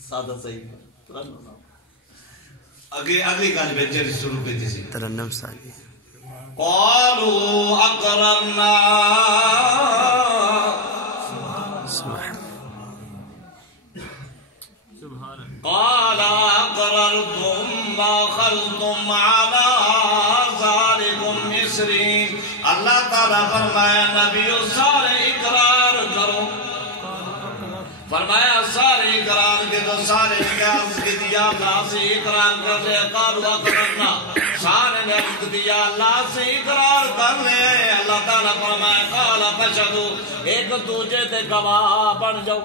سادہ صحیح اگلی گل بیچے شروع بیچے سی ترنم ساجی قالوا اقررنا قال اقررتم واخذتم على ذلكم مصری اللہ تعالیٰ فرمایا نبیو سارے اقرار کرو فرمایا سارے اقرار کے تو سارے نکاز کی دیا اللہ سے اقرار کر لے قالوا اقررنا سارے نے دیا اللہ سے اقرار کر لے اللہ تعالیٰ فرمایا قال فشہدوا ایک دوجے دے گواہ بن جاؤ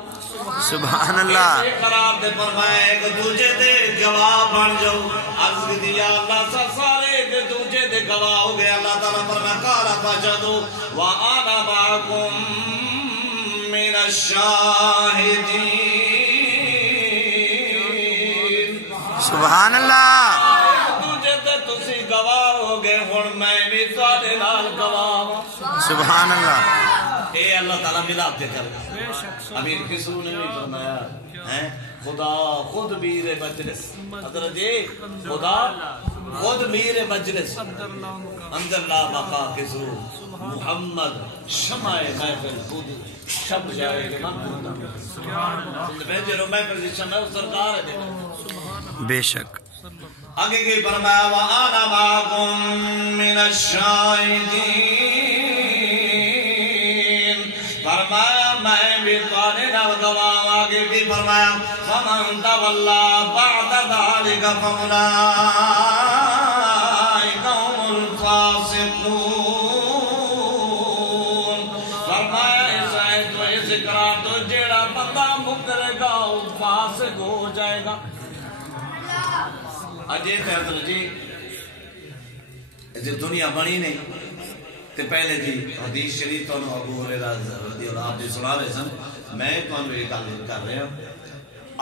سبحان اللہ اقرار دے فرمایا ایک دوجے دے گواہ بن جاؤ عرض دیا اللہ سے سارے ایک دوجے دے گواہ ہو گئے اللہ تعالیٰ فرمایا قال فشہدوا وانا معکم من الشاہدین سبحان اللہ دوجے تے تسی گواہ ہو گئے ہن میں بھی تواڈے نال گواہ سبحان اللہ اے اللہ تعالیٰ ملاد دے کر امیر خسرو نے بھی فرمایا خدا خود میر مجلس حضرت جی خدا خود میر مجلس اندر لا بقا خسرو محمد شمع محفل خود شب جائے کہ من بھیجے رو محفل کی شمع سرکار ہے بے شک آگے کی فرمایا وَآنَا مَعَكُمْ مِنَ الشَّاهِدِينَ فرمایا میں بھی توانے نال گواہ آگے بھی فرمایا فَمَنْ تَوَلَّى بَعْدَ ذَلِكَ فَأُولَٰئِكَ هُمُ الْفَاسِقُونَ فرمایا اس آیت و اس اقرار تو جیڑا بندہ مکرے گا وہ فاسق ہو جائے گا اجے تے حضرت جی دنیا بنی نہیں تے پہلے جی حدیث شریف تو ابو ہریرہ رضی اللہ عنہ سنا رہے سن میں تو ایک گل کر رہا ہوں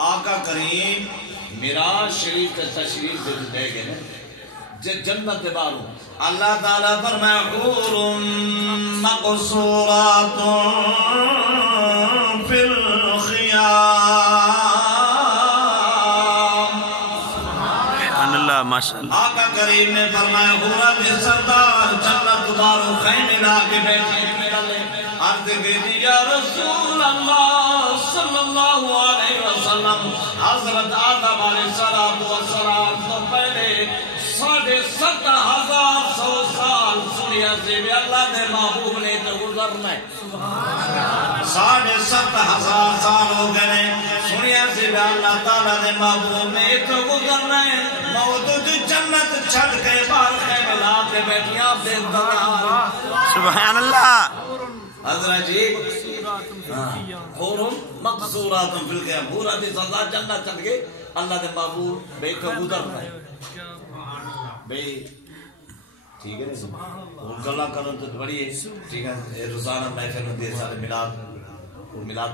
آقا کریم معراج شریف تے تشریف دے گئے جنت دے باہر اللہ تعالیٰ فرمایا حور مقصورات فی الخیام ماشاءاللہ آقا کریم نے فرمایا حورا بھی سردار جنت بارو خیمے لا کے بیٹھے عرض کی یا رسول اللہ صلی اللہ علیہ وسلم حضرت آدم علیہ السلام تو پہلے 7,500 سال سنیا سے بھی اللہ نے محبوب نے تو گزرنا ہے 7,500 سال ہو گئے سنیا سے بھی اللہ تعالیٰ نے محبوب نے تو گزرنا ہے موجود جنت چھڑ کے بار خیمے لا کے بیٹھی آپ دے انتظار سبحان اللہ حضرت جی حورم مقصورات فی الخیام حورا دی سزا جنت چھڑ کے اللہ نے محبوب بے تو گزرنا ہے بھئی ٹھیک ہے اور گلہ کرن تو بڑی ہے ٹھیک ہے روزانہ محفل ہوتی ہے سارے میلاد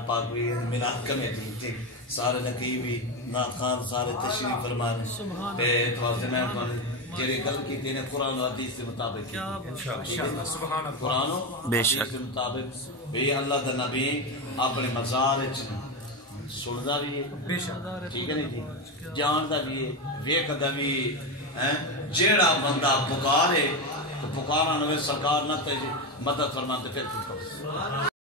پاک بھی میلاد کمیٹی ٹھیک سارے نقیب بھی نعت خان سارے تشریف فرمانے پہ توازے میں جیرے گل کی تینے قرآن و حدیث سے مطابق قرآن و حدیث سے مطابق بھئی اللہ دا نبی اپنے مزار سندا بھی ہے ٹھیک ہے نہیں جاندا بھی ہے ویکھدا بھی جیڑا بندہ پکارے تو پکارا نوے سرکار نہ تے مدد فرماتے پھر